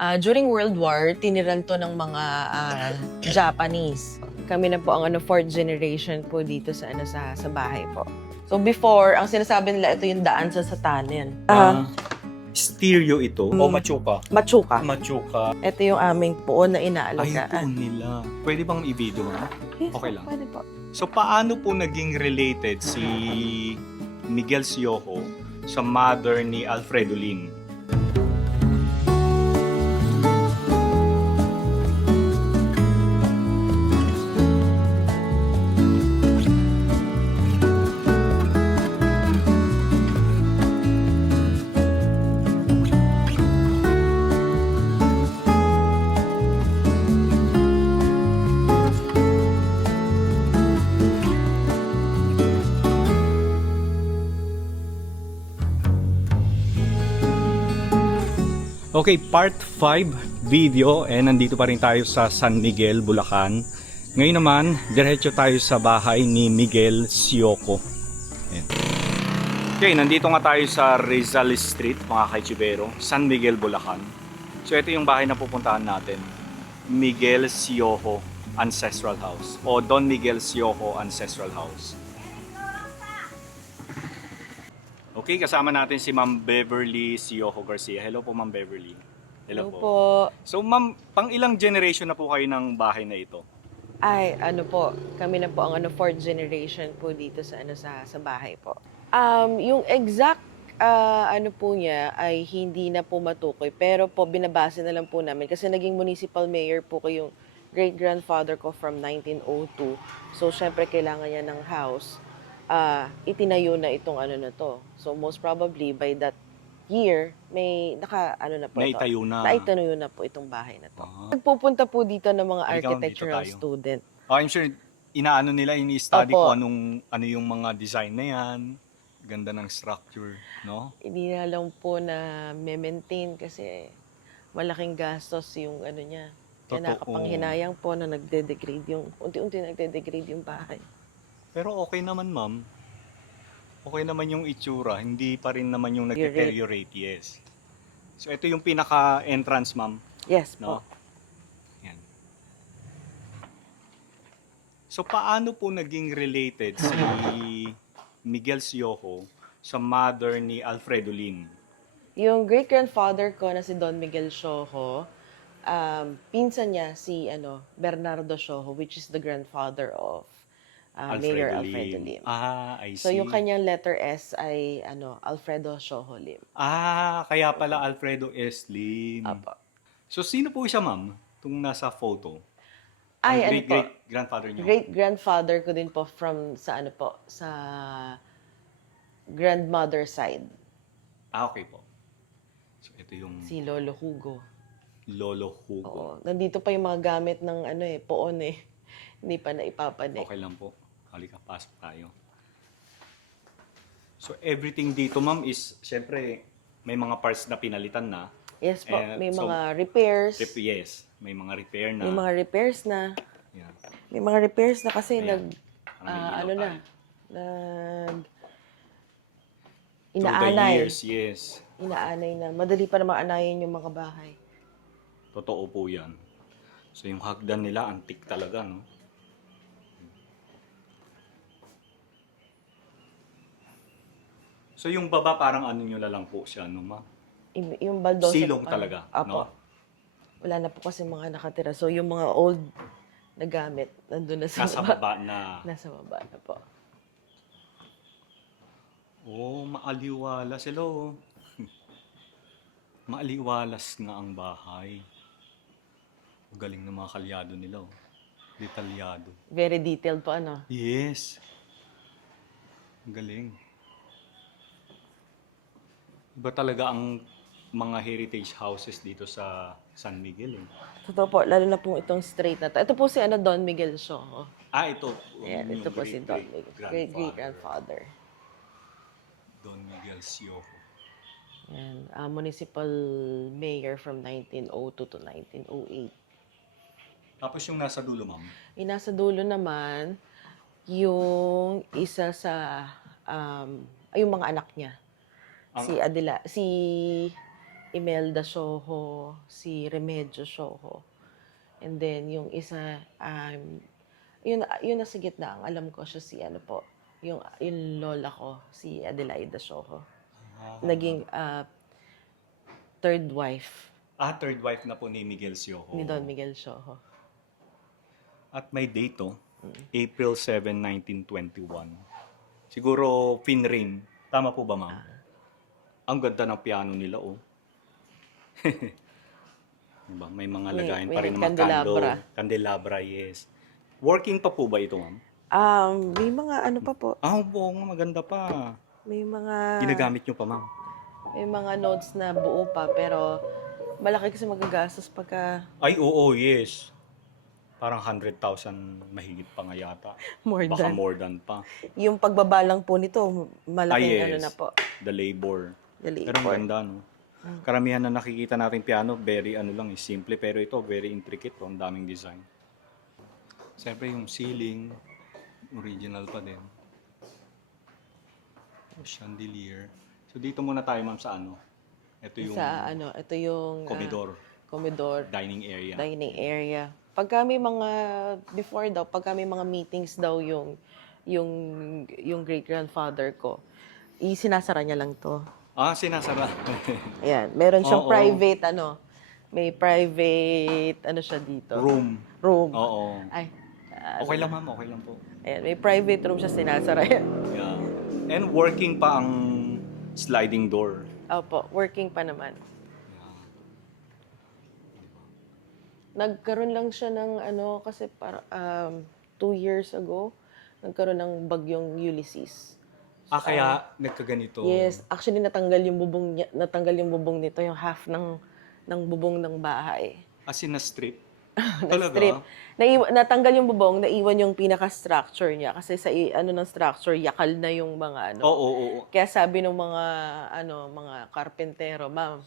During World War, tiniran to ng mga Japanese. Kami na po ang fourth generation po dito sa bahay po. So before, ang sinasabi nila ito yung daan sa satanin. Stereo ito o machuka? Machuka. Machuka. Ito yung aming puon na Ay, inaalagaan. po nila. Pwede bang i-video mo? Yes, Okay lang. Pwede po. So, paano po naging related si Miguel Siojo sa mother ni Alfredo Lin? Okay, part 5 video nandito pa rin tayo sa San Miguel, Bulacan. Ngayon naman, diretso tayo sa bahay ni Miguel Siojo. Ayan. Okay, nandito nga tayo sa Rizal Street, mga kaichibero, San Miguel, Bulacan. So ito yung bahay na pupuntahan natin. Miguel Siojo Ancestral House o Don Miguel Siojo Ancestral House. Okay, kasama natin si Ma'am Beverly Siojo Garcia. Hello po, Ma'am Beverly. Hello po. So, Ma'am, pang ilang generation na po kayo ng bahay na ito? Ay, po, kami na po ang fourth generation po dito sa bahay po. Yung exact po niya ay hindi na po matukoy, pero po binabase na lang po namin kasi naging municipal mayor po ko yung great-grandfather ko from 1902. So, syempre kailangan niya ng house. Itinayo na itong na to. So, most probably by that year, may Naitayo na. Naitayo na po itong bahay na to. Nagpupunta po dito ng mga Halika, architectural dito tayo. student. I'm sure inaano nila, ini-study Opo. kung ano yung mga design na yan. Ganda ng structure, no? Hindi na lang po na maintain kasi malaking gastos yung niya. Kaya Totoo. nakapanghinayang po na unti-unti nagde-degrade yung bahay. Pero okay naman, Ma'am. Okay naman yung itsura. Hindi pa rin naman yung nag-deteriorate, yes. So, ito yung pinaka-entrance, Ma'am. Yes No? po. Yan. So, paano po naging related si Miguel Siojo sa mother ni Alfredo Lin? Yung great-grandfather ko na si Don Miguel Siojo, pinsan niya si Bernardo Siojo, which is the grandfather of Mayor Alfredo Lim. I see. So yung kanyang letter S ay Alfredo Siojo Lim. Kaya pala Alfredo S. Lim. Apo. So, sino po siya, Ma'am? Itong nasa photo. Ay, Ang great-grandfather niyo. Great-grandfather ko din po from sa sa grandmother side. Okay po. So, ito yung Si Lolo Hugo. Lolo Hugo. Oo. Nandito pa yung mga gamit ng poon eh. Hindi pa na ipapanik. Okay lang po. Halika, pasok tayo. So, everything dito, Ma'am, is, syempre, may mga parts na pinalitan na. Yes po, may so, mga repairs. Yes, may mga repair na. May mga repairs na. Yan. May mga repairs na kasi Ayan. Parang may ilaw tayo. Through the inaanay. years, yes. Inaanay na. Madali pa naman anayin yung mga bahay. Totoo po yan. So, yung hagdan nila, antik talaga, no? So, yung baba, parang ano nyo lang po siya, no, Ma? Yung baldosa. Silong talaga, Apo. no? Wala na po kasi mga nakatira. So, yung mga old na gamit, nandun na sa Nasa baba na. Nasa baba na po. Oh, maaliwalas. Hello. Maaliwalas nga ang bahay. Galing ng mga kalyado nila, oh. Detalyado. Very detailed po, Yes. Galing. Iba talaga ang mga heritage houses dito sa San Miguel, eh. Totoo po, lalo na po itong straight na to. Ito po si Don Miguel Siojo. Ito. Ayan, yung ito po si Don Miguel. great-grandfather. Great-grandfather. Don Miguel Siojo. Ayan, municipal mayor from 1902 to 1908. Tapos yung nasa dulo, Ma'am. Yung nasa dulo naman, yung isa sa, yung mga anak niya. Si Imelda Soho, si Remedyo Soho. And then yung isa, yun nasa gitna, ang alam ko siya si ano po, yung lola ko, si Adelaida Soho. Naging third wife Third wife na po ni Miguel Sioho. ni Don Miguel Soho. At may date, April 7, 1921. Siguro Finrin. Tama po ba, ma'am? Ang ganda ng piano nila, Diba? May mga lagayan may pa rin ng mga candelabra. candle. Candelabra, yes. Working pa po ba ito, ma'am? May mga ano pa po, Oo, maganda pa. may mga Ginagamit nyo pa, ma'am? may mga notes na buo pa, pero malaki kasi magagastos pagka Ay, oo, yes. Parang 100,000 mahigit pa nga yata. more Baka than. more than pa. Yung pagbabalang po nito, malaking ano yes. na po. The labor. The Pero ang labor. ganda, no? Karamihan na nakikita nating piano, very ano lang, simple. Pero ito, very intricate. Ang daming design. Siyempre yung ceiling, original pa din. Chandelier. So dito muna tayo, ma'am, sa ano? Ito yung Ito yung comedor, comedor, dining area. dining area. Pagka may mga, pagka may mga meetings daw yung great-grandfather ko, sinasara niya lang to. Sinasara. Ayan, meron siyang Oo. private, may private, siya dito. Room. Room. Oo. Ay, Okay lang, ma'am. Okay lang po. ayan, may private room siya, sinasara yan. Yeah. And working pa ang sliding door. Opo, working pa naman. Nagkaroon lang siya ng kasi para 2 years ago, nagkaroon ng bagyong Ulysses. Kaya nagkaganito. Yes, actually natanggal yung bubong nito, yung half ng bubong ng bahay. As in na strip? Na-strip. Natanggal yung bubong, naiwan yung pinaka-structure niya kasi sa ng structure yakal na yung mga Oo. Kaya sabi ng mga mga karpentero, ma'am,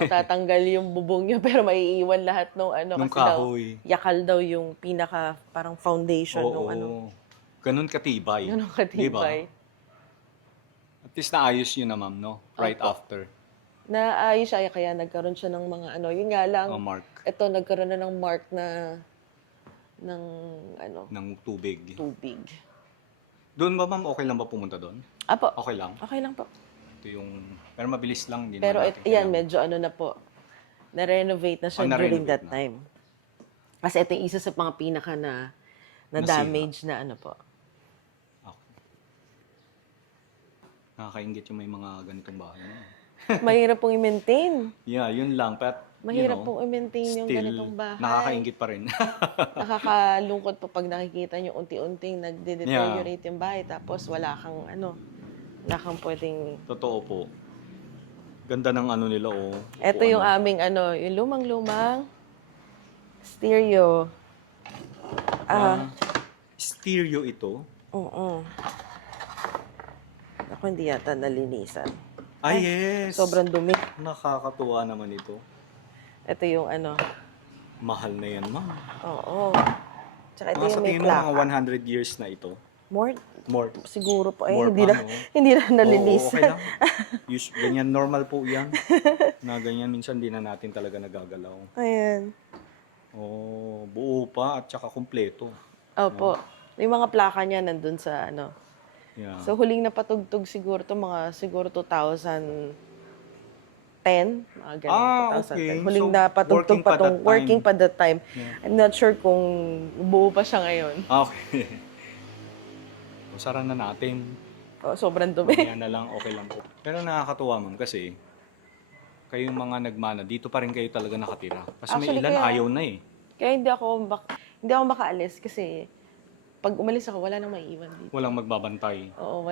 matatanggal yung bubong niyo pero maiiwan lahat ng Nung kasi daw kahoy. yakal daw yung pinaka parang foundation ng Ganun katibay. Ganun katibay. Diba? At least naayos yun na, ma'am, no? Right Opo. after. Naayos siya kaya nagkaroon siya ng mga yun nga lang. Mark Ito nagkaroon na ng mark na ng ng tubig. tubig. Doon ba, ma'am, okay lang ba pumunta doon? Apo. Okay lang. Okay lang po. Ito yung... Pero mabilis lang. Hindi Pero naman natin yan, kailangan. medyo na po. Na-renovate na siya during na-renovate that na. time. Kasi ito yung isa sa mga pinaka na Nasira. damage na po. Okay. Nakakaingit yung may mga ganitong bahay. Mahirap pong i-maintain. Yeah, yun lang. But, Mahirap pong i-maintain yung still, ganitong bahay. nakakaingit pa rin. Nakakalungkot po pag nakikita nyo unti-unting nagde-deteriorate yung bahay tapos wala kang pwedeng... Totoo po. Ganda ng nila, Ito yung aming yung lumang-lumang stereo. Stereo ito. Oo. Ako hindi yata nalinisan. Yes. Sobrang dumi. Nakakatuwa naman ito. Ito yung Mahal na yan, ma'am. Oo. Tsaka ito Sa yung may tingin mo, mga plaka. 100 years na ito. More, Siguro po. Ay, More hindi pa, na, no? hindi na Oo, nalinisan. okay lang. Ganyan, normal po yan. Na ganyan, minsan di na natin talaga nagagalaw. Ayan. Buo pa at saka kumpleto. Opo. Yung mga plaka niya nandun sa Yeah. So, huling napatugtog siguro to siguro 2010. Mga ganun, 2010. Okay. Huling So, napatugtog working pa that time. working pa that time. Yeah. I'm not sure kung buo pa siya ngayon. Okay. Sara na natin. Sobrang dumi. Yan na lang, okay lang po. Pero nakakatuwa, ma'am, kasi kayong mga nagmana, dito pa rin kayo talaga nakatira. Kasi Actually, may ilan kaya- ayaw na eh. Kaya hindi ako makaalis kasi pag umalis ako, wala nang maiiwan dito. Walang magbabantay. Oo,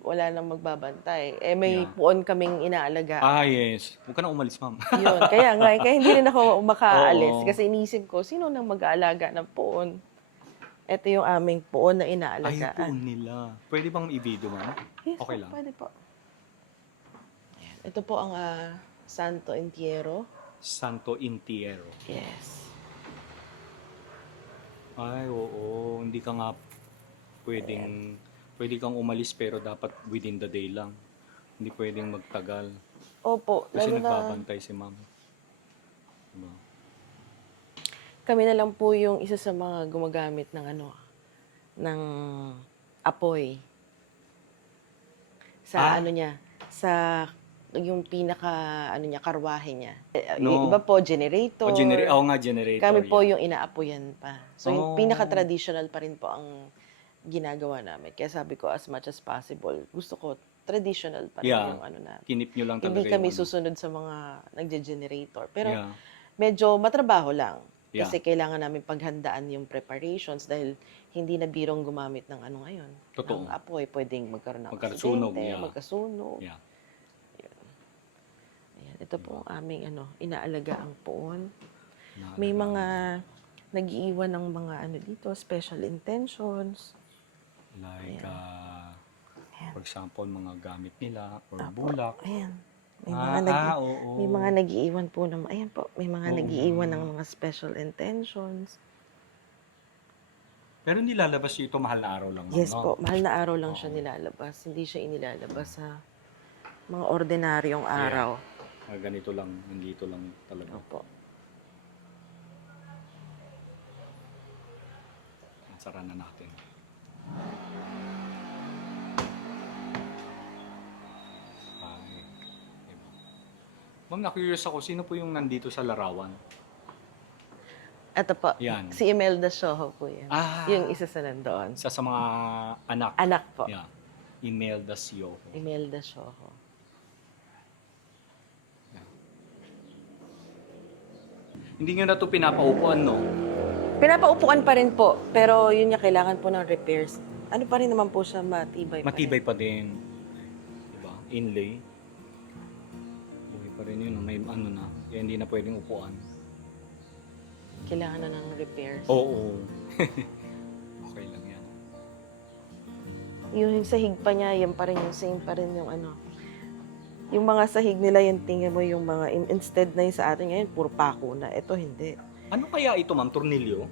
wala nang magbabantay. May Yeah. puon kaming inaalaga. Yes. Huwag ka na umalis, ma'am. Yun. Kaya hindi rin ako makaalis. Oo. Kasi iniisip ko, sino nang mag-aalaga ng puon? Ito yung aming puon na Ay, inaalagaan. po nila. Pwede bang i-video, ma'am? Yes, Okay lang. Pwede po. Ayan. Ito po ang Santo Entierro. Santo Entierro. Yes. Ay, oo. Hindi ka nga pwede kang umalis pero dapat within the day lang. Hindi pwedeng magtagal. Opo, Kasi lalo na nagbabantay si ma'am. Diba? kami na lang po yung isa sa mga gumagamit ng ng apoy sa Ah, ano niya, sa yung pinaka niya, karwahe niya. Iba no. po O, generator, oo nga, generator, kami po yeah. yung inaapoyan pa. So yung Oh, pinaka-traditional pa rin po ang ginagawa namin. Kaya sabi ko as much as possible, gusto ko traditional pa rin yeah. yung namin. Kinip nyo lang Hindi talaga yung kami ano. susunod sa mga nagge-generator. Pero Yeah, medyo matrabaho lang. yeah. Kasi kailangan namin paghandaan yung preparations dahil hindi na birong gumamit ng ngayon. Ng Totoo. apoy, pwedeng magkaroon ng Magkasunog, aksidente, yeah. magkasunog. Yeah. Ayan, ito po ang aming inaalagaang poon. Naalagaan. May mga nag-iiwan ng mga dito, special intentions. Like, Ayan. for example, mga gamit nila or Apo, bulak. ayan. May Ah, mga oo. may mga nag-iiwan po ng, ayan po, may mga Oo nag-iiwan nga. ng mga special intentions. Pero nilalabas nyo ito mahal na araw lang, ma'am, Yes no? po, mahal na araw lang Oo. siya nilalabas. Hindi siya inilalabas sa mga ordinaryong araw. Ganito lang, nandito lang talaga. Opo. Sara na natin. Ay, diba? Ma'am, na-curious ako, sino po yung nandito sa larawan? Ito po, Yan. si Imelda Soho po yan. Ah. Yung isa sa nandoon. Isa sa mga anak. Anak po. Yeah. Imelda Sioko. Imelda Soho. Yeah. Hindi nyo na ito pinapaupuan, no? Pinapaupuan pa rin po, pero yun nga, kailangan po ng repairs. Ano pa rin naman po siya, matibay pa Matibay rin. pa din. Diba? Inlay. Buhay pa rin yun, no? May ano na. Kaya hindi na pwedeng upuan. Kailangan na ng repairs. Oo. Okay lang yan. Yung sahig pa niya, yan pa rin yung same pa rin yung Yung mga sahig nila, yung tingin mo yung mga, instead na yung sa atin ngayon, puro pako na. Ito hindi. Ano kaya ito, ma'am? Tornilyo?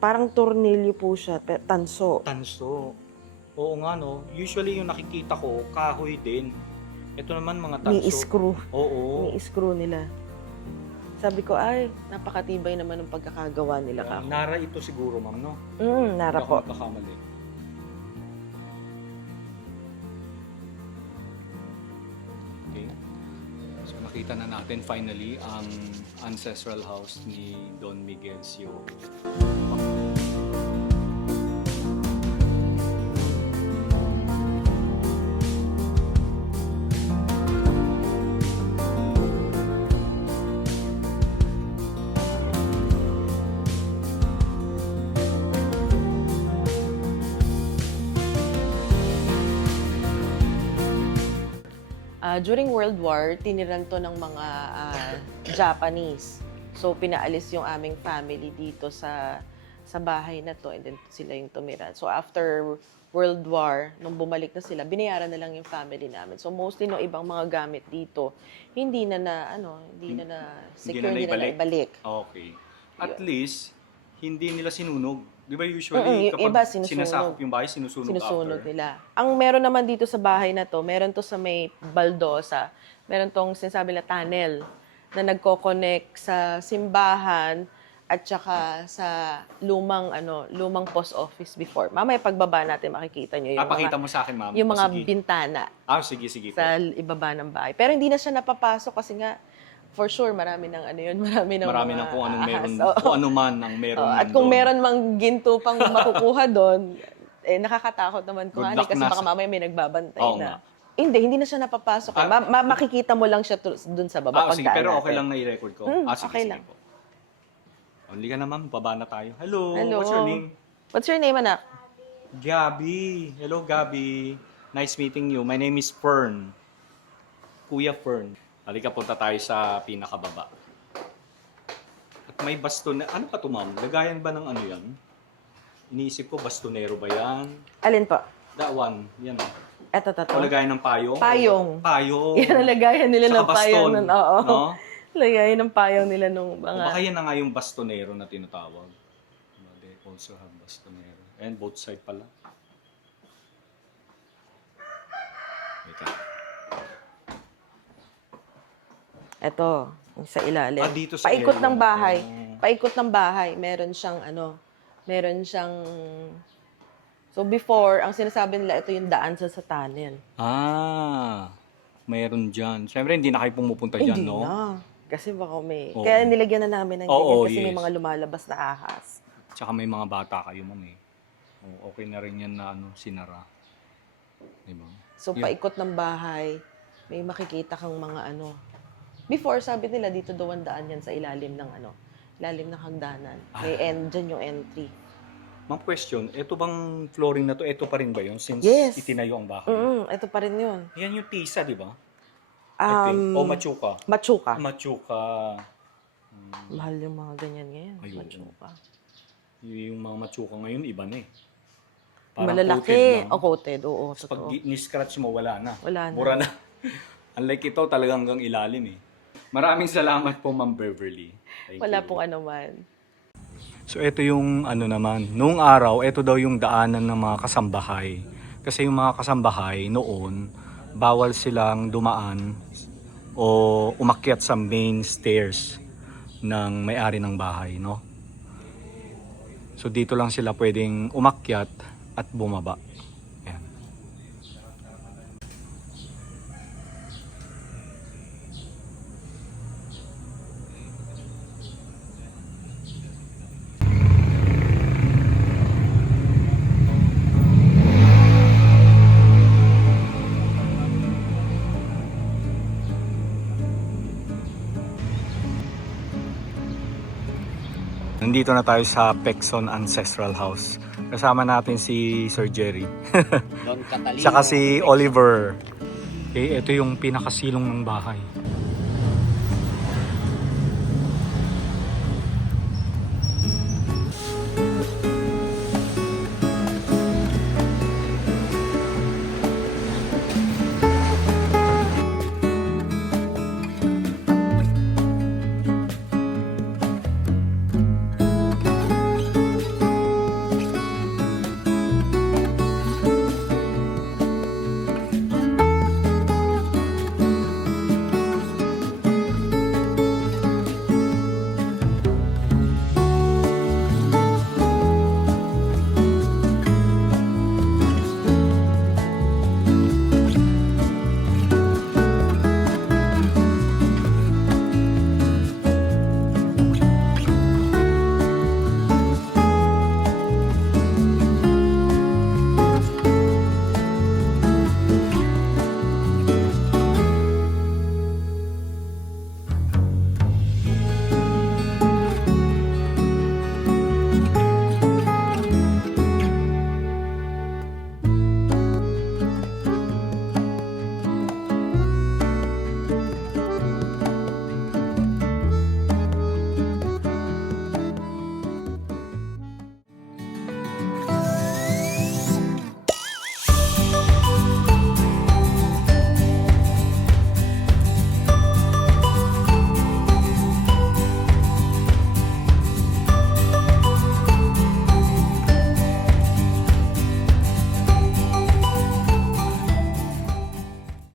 Parang tornilyo po siya, tanso. Tanso. Oo nga, no? Usually yung nakikita ko, kahoy din. Ito naman mga tanso. May screw. Oo. May screw nila. Sabi ko, ay, napakatibay naman ng pagkakagawa nila ka. Nara ito siguro, ma'am, no? Nara Hindi ako po. magkakamali. Okay. So nakita na natin finally ang ancestral house ni Don Miguel Sio. During World War, tiniran to ng mga Japanese. So, pinaalis yung aming family dito sa bahay na to and then sila yung tumira. So, after World War, nung bumalik na sila, binayaran na lang yung family namin. So, mostly no ibang mga gamit dito, hindi na secure, hindi na naibalik. Okay. At least, hindi nila sinunog. Di ba usually Yung kapag iba sinusunog. sinasakop yung bahay, sinusunog Sinusunog after? nila. Ang meron naman dito sa bahay na to, meron to sa may baldosa. Meron tong sinasabi na tunnel na nagko-connect sa simbahan at saka sa lumang post office before. Mamaya pagbaba natin makikita nyo yung Pakita mo sa akin, ma'am. yung mga Sige. bintana Sige po. sa ibaba ng bahay. Pero hindi na siya napapasok kasi nga for sure marami ng marami ng Marami mga na kung anong ahas. meron, Oo. kung ano man ang meron At nandun. kung meron mang ginto pang makukuha doon, nakakatakot naman kung Good ano luck kasi na baka sa- mamaya may nagbabantay Oo na. nga. Hindi na siya napapasok. Makikita mo lang siya doon sa baba. Sige, pagdaan pero okay natin. lang na i-record ko. Sige, okay sige lang. po. Only ka na, ma'am. Baba na tayo. Hello. Hello. What's your name? What's your name, anak? Gabby. Hello, Gabby. Nice meeting you. My name is Fern. Kuya Fern. Halika, punta tayo sa pinakababa. At may baston. Ano pa to, ma'am? Lagayan ba ng ano yan? Iniisip ko, bastonero ba yan? Alin po? That one. Yan. Eto, O lagayan ng payong? Payong. Payong. Yan ang lagayan nila ng Saka baston, payong nun. Oo. no? Lagayan ng payong nila nung O mga... baka yan na nga yung bastonero na tinatawag. They also have bastonero. And both side pala. Teka. Eto, yung sa ilalim. Dito sa Paikot area ng na bahay. to. Paikot ng bahay. Meron siyang So before, ang sinasabi nila ito yung daan sa satanin. Mayroon dyan. Siyempre, hindi na kayo pumupunta dyan, Hindi no? na. Kasi baka may... Oo. Kaya nilagyan na namin ng Oo, ganyan kasi may yes. mga lumalabas na ahas. Tsaka may mga bata kayo, ma'am eh. Okay na rin yan na sinara. Diba? So Yun. paikot ng bahay, may makikita kang mga Before, sabi nila dito daw ang daan yan sa ilalim ng ilalim ng hagdanan. May dyan yung entry. Ma'am, question, ito bang flooring na to, ito pa rin ba yun since Yes. itinayo ang bahay? Ito pa rin yun. Yan yung tisa, di ba? I think. O machuka? Machuka. Machuka. Mahal yung mga ganyan ngayon. Ayun. Machuka. Yung mga machuka ngayon, iba na eh. Malalaki. coated lang. O coated, oo. Pag Totoo. ni-scratch mo, wala na. Wala na. Mura na. Unlike ito, talagang hanggang ilalim eh. Maraming salamat po, Ma'am Beverly. Thank Wala you. pong anuman. So ito yung naman, noong araw, ito daw yung daanan ng mga kasambahay. Kasi yung mga kasambahay noon, bawal silang dumaan o umakyat sa main stairs ng may-ari ng bahay, no? So dito lang sila pwedeng umakyat at bumaba. Ayan. Nandito na tayo sa Pecson Ancestral House. Kasama natin si Sir Jerry. Don Catalino. Saka si Oliver. Okay, ito yung pinakasilong ng bahay.